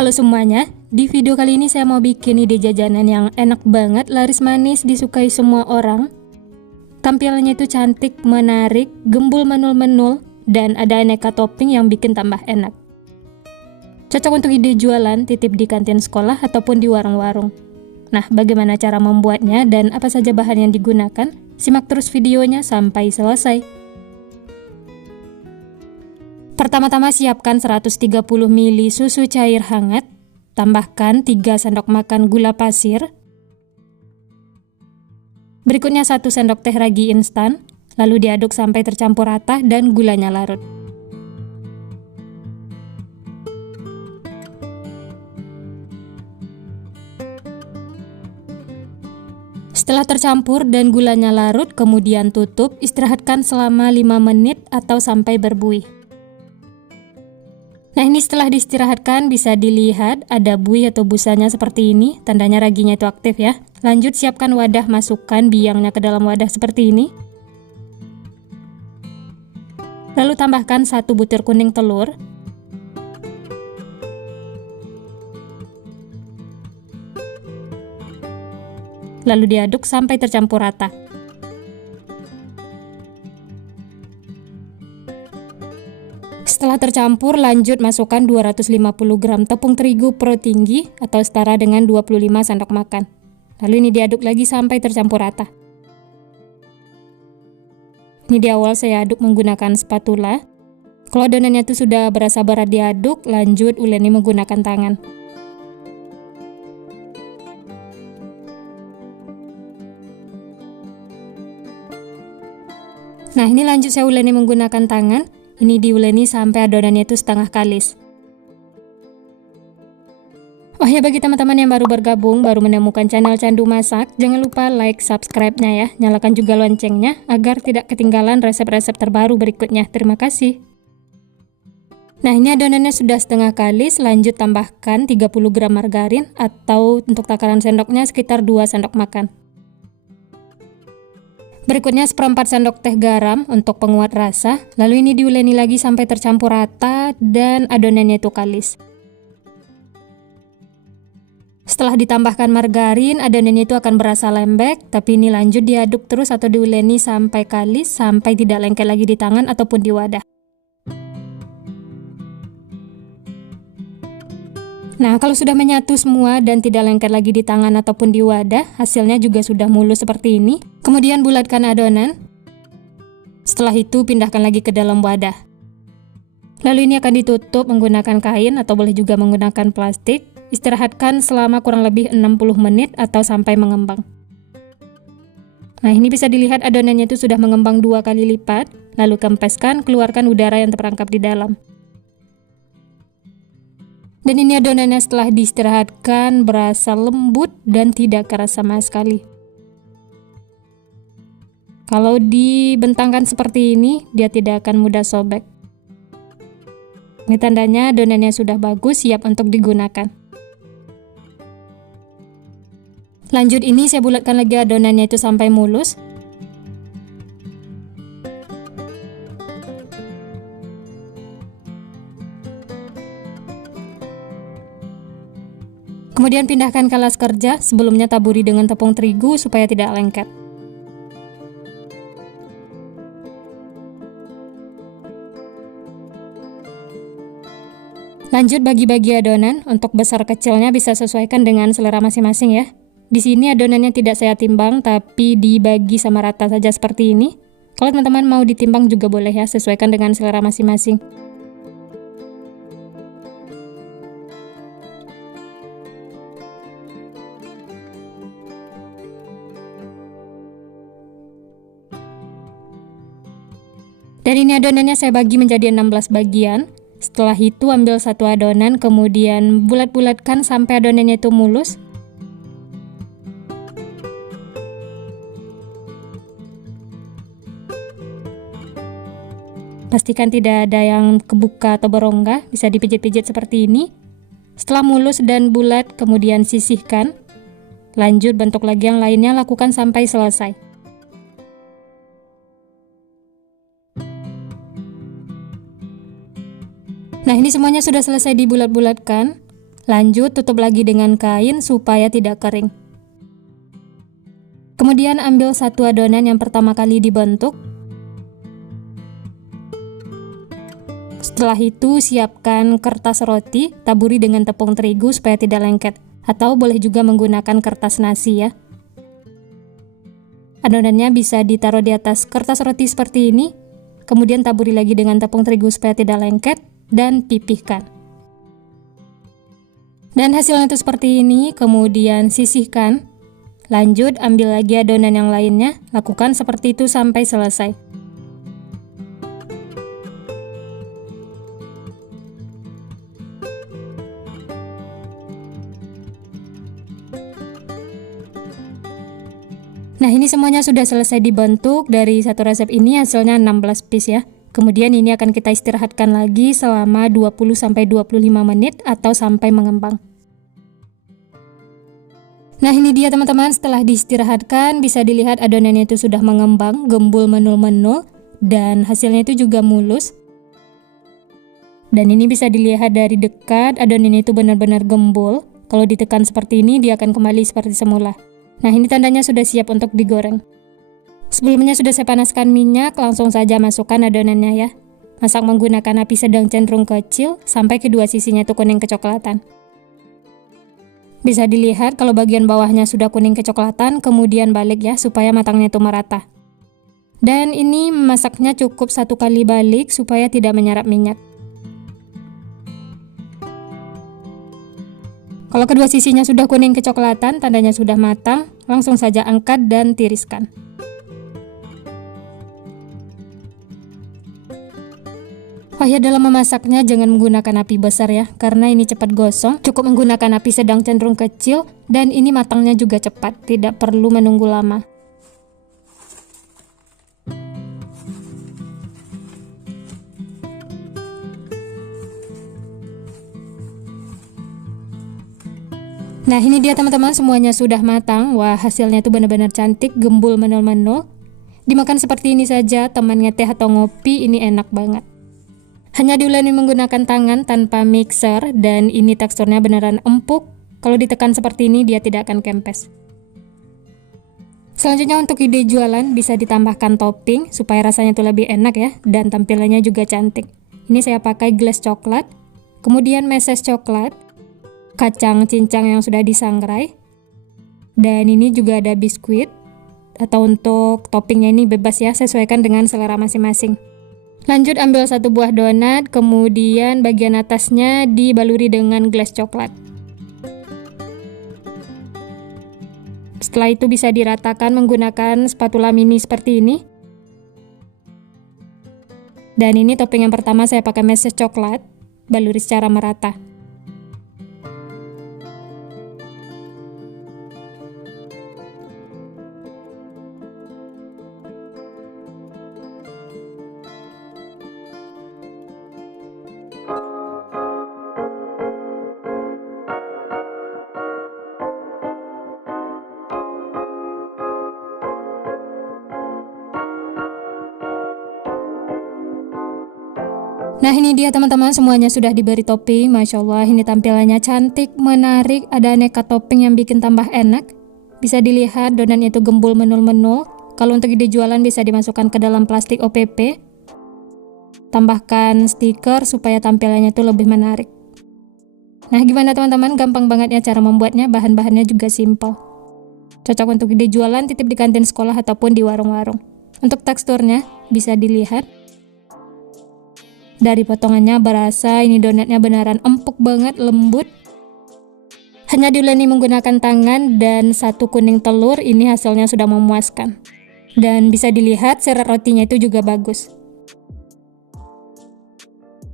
Halo semuanya, di video kali ini saya mau bikin ide jajanan yang enak banget, laris manis, disukai semua orang. Tampilannya itu cantik, menarik, gembul menul-menul, dan ada aneka topping yang bikin tambah enak. Cocok untuk ide jualan, titip di kantin sekolah, ataupun di warung-warung. Nah, bagaimana cara membuatnya dan apa saja bahan yang digunakan? Simak terus videonya sampai selesai. Pertama-tama siapkan 130 ml susu cair hangat, tambahkan 3 sendok makan gula pasir, berikutnya 1 sendok teh ragi instan, lalu diaduk sampai tercampur rata dan gulanya larut. Setelah tercampur dan gulanya larut, kemudian tutup, istirahatkan selama 5 menit atau sampai berbuih. Nah, ini setelah diistirahatkan bisa dilihat ada buih atau busanya seperti ini, tandanya raginya itu aktif ya. Lanjut siapkan wadah, masukkan biangnya ke dalam wadah seperti ini. Lalu tambahkan 1 butir kuning telur. Lalu diaduk sampai tercampur rata. Setelah tercampur, lanjut masukkan 250 gram tepung terigu pro tinggi atau setara dengan 25 sendok makan. Lalu ini diaduk lagi sampai tercampur rata. Ini di awal saya aduk menggunakan spatula. Kalau adonannya itu sudah berasa berat diaduk, lanjut uleni menggunakan tangan. Nah, ini lanjut saya uleni menggunakan tangan. Ini diuleni sampai adonannya itu setengah kalis. Oh ya, bagi teman-teman yang baru bergabung, baru menemukan channel Candu Masak, jangan lupa like, subscribe-nya ya. Nyalakan juga loncengnya agar tidak ketinggalan resep-resep terbaru berikutnya. Terima kasih. Nah, ini adonannya sudah setengah kalis, lanjut tambahkan 30 gram margarin atau untuk takaran sendoknya sekitar 2 sendok makan. Berikutnya seperempat sendok teh garam untuk penguat rasa, lalu ini diuleni lagi sampai tercampur rata dan adonannya itu kalis. Setelah ditambahkan margarin, adonannya itu akan berasa lembek, tapi ini lanjut diaduk terus atau diuleni sampai kalis, sampai tidak lengket lagi di tangan ataupun di wadah. Nah, kalau sudah menyatu semua dan tidak lengket lagi di tangan ataupun di wadah, hasilnya juga sudah mulus seperti ini. Kemudian bulatkan adonan. Setelah itu pindahkan lagi ke dalam wadah. Lalu ini akan ditutup menggunakan kain atau boleh juga menggunakan plastik. Istirahatkan selama kurang lebih 60 menit atau sampai mengembang. Nah, ini bisa dilihat adonannya itu sudah mengembang 2 kali lipat. Lalu kempeskan, keluarkan udara yang terperangkap di dalam. Dan ini adonannya setelah diistirahatkan berasa lembut dan tidak keras sama sekali. Kalau dibentangkan seperti ini, dia tidak akan mudah sobek. Ini tandanya adonannya sudah bagus, siap untuk digunakan. Lanjut ini saya bulatkan lagi adonannya itu sampai mulus. Kemudian pindahkan ke alas kerja, sebelumnya taburi dengan tepung terigu supaya tidak lengket. Lanjut bagi-bagi adonan, untuk besar kecilnya bisa sesuaikan dengan selera masing-masing ya. Di sini adonannya tidak saya timbang, tapi dibagi sama rata saja seperti ini. Kalau teman-teman mau ditimbang juga boleh ya, sesuaikan dengan selera masing-masing. Dan ini adonannya saya bagi menjadi 16 bagian. Setelah itu ambil satu adonan, kemudian bulat-bulatkan sampai adonannya itu mulus. Pastikan tidak ada yang kebuka atau berongga, bisa dipijit-pijit seperti ini. Setelah mulus dan bulat, kemudian sisihkan. Lanjut bentuk lagi yang lainnya, lakukan sampai selesai. Nah, ini semuanya sudah selesai dibulat-bulatkan. Lanjut tutup lagi dengan kain supaya tidak kering. Kemudian ambil satu adonan yang pertama kali dibentuk. Setelah itu siapkan kertas roti, taburi dengan tepung terigu supaya tidak lengket. Atau boleh juga menggunakan kertas nasi ya. Adonannya bisa ditaruh di atas kertas roti seperti ini. Kemudian taburi lagi dengan tepung terigu supaya tidak lengket dan pipihkan. Dan hasilnya itu seperti ini, kemudian sisihkan. Lanjut ambil lagi adonan yang lainnya, lakukan seperti itu sampai selesai. Nah, ini semuanya sudah selesai dibentuk. Dari satu resep ini hasilnya 16 piece ya. Kemudian ini akan kita istirahatkan lagi selama 20-25 menit atau sampai mengembang. Nah, ini dia teman-teman, setelah diistirahatkan bisa dilihat adonannya itu sudah mengembang, gembul menul-menul, dan hasilnya itu juga mulus. Dan ini bisa dilihat dari dekat, adonannya itu benar-benar gembul. Kalau ditekan seperti ini, dia akan kembali seperti semula. Nah, ini tandanya sudah siap untuk digoreng. Sebelumnya sudah saya panaskan minyak, langsung saja masukkan adonannya ya. Masak menggunakan api sedang cenderung kecil, sampai kedua sisinya itu kuning kecoklatan. Bisa dilihat kalau bagian bawahnya sudah kuning kecoklatan, kemudian balik ya, supaya matangnya itu merata. Dan ini memasaknya cukup 1 kali balik, supaya tidak menyerap minyak. Kalau kedua sisinya sudah kuning kecoklatan, tandanya sudah matang, langsung saja angkat dan tiriskan. Oh ya, dalam memasaknya jangan menggunakan api besar ya, karena ini cepat gosong. Cukup menggunakan api sedang cenderung kecil, dan ini matangnya juga cepat, tidak perlu menunggu lama. Nah, ini dia teman-teman, semuanya sudah matang. Wah, hasilnya tuh benar-benar cantik, gembul menul-menul. Dimakan seperti ini saja, temannya teh atau ngopi, ini enak banget. Hanya diuleni menggunakan tangan tanpa mixer, dan ini teksturnya beneran empuk. Kalau ditekan seperti ini dia tidak akan kempes. Selanjutnya untuk ide jualan bisa ditambahkan topping supaya rasanya itu lebih enak ya, dan tampilannya juga cantik. Ini saya pakai gelas coklat, kemudian meses coklat, kacang cincang yang sudah disangrai, dan ini juga ada biskuit. Atau untuk toppingnya ini bebas ya, sesuaikan dengan selera masing-masing. Lanjut ambil satu buah donat, kemudian bagian atasnya dibaluri dengan gelas coklat. Setelah itu bisa diratakan menggunakan spatula mini seperti ini. Dan ini topping yang pertama saya pakai meses coklat, baluri secara merata. Nah, ini dia teman-teman, semuanya sudah diberi topping. Masya Allah, ini tampilannya cantik, menarik, ada aneka topping yang bikin tambah enak. Bisa dilihat donatnya itu gembul menul-menul. Kalau untuk ide jualan bisa dimasukkan ke dalam plastik OPP. Tambahkan stiker supaya tampilannya itu lebih menarik. Nah, gimana teman-teman? Gampang banget ya cara membuatnya, bahan-bahannya juga simple. Cocok untuk ide jualan, titip di kantin sekolah ataupun di warung-warung. Untuk teksturnya bisa dilihat. Dari potongannya berasa ini donatnya beneran empuk banget, lembut. Hanya diuleni menggunakan tangan dan satu kuning telur, ini hasilnya sudah memuaskan. Dan bisa dilihat serat rotinya itu juga bagus.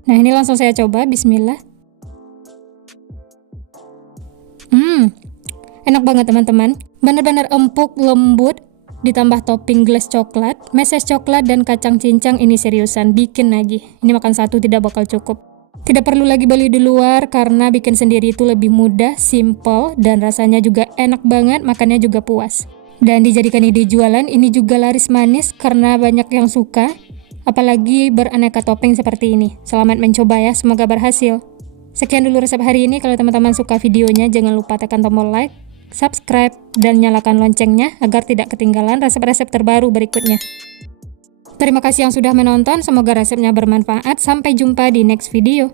Nah, ini langsung saya coba, bismillah. Enak banget teman-teman. Benar-benar empuk, lembut. Ditambah topping gelas coklat, meses coklat, dan kacang cincang, ini seriusan bikin nagih. Ini makan satu tidak bakal cukup. Tidak perlu lagi beli di luar karena bikin sendiri itu lebih mudah, simple, dan rasanya juga enak banget, makannya juga puas. Dan dijadikan ide jualan, ini juga laris manis karena banyak yang suka, apalagi beraneka topping seperti ini. Selamat mencoba ya, semoga berhasil. Sekian dulu resep hari ini. Kalau teman-teman suka videonya, jangan lupa tekan tombol like, subscribe, dan nyalakan loncengnya agar tidak ketinggalan resep-resep terbaru berikutnya. Terima kasih yang sudah menonton, semoga resepnya bermanfaat. Sampai jumpa di next video.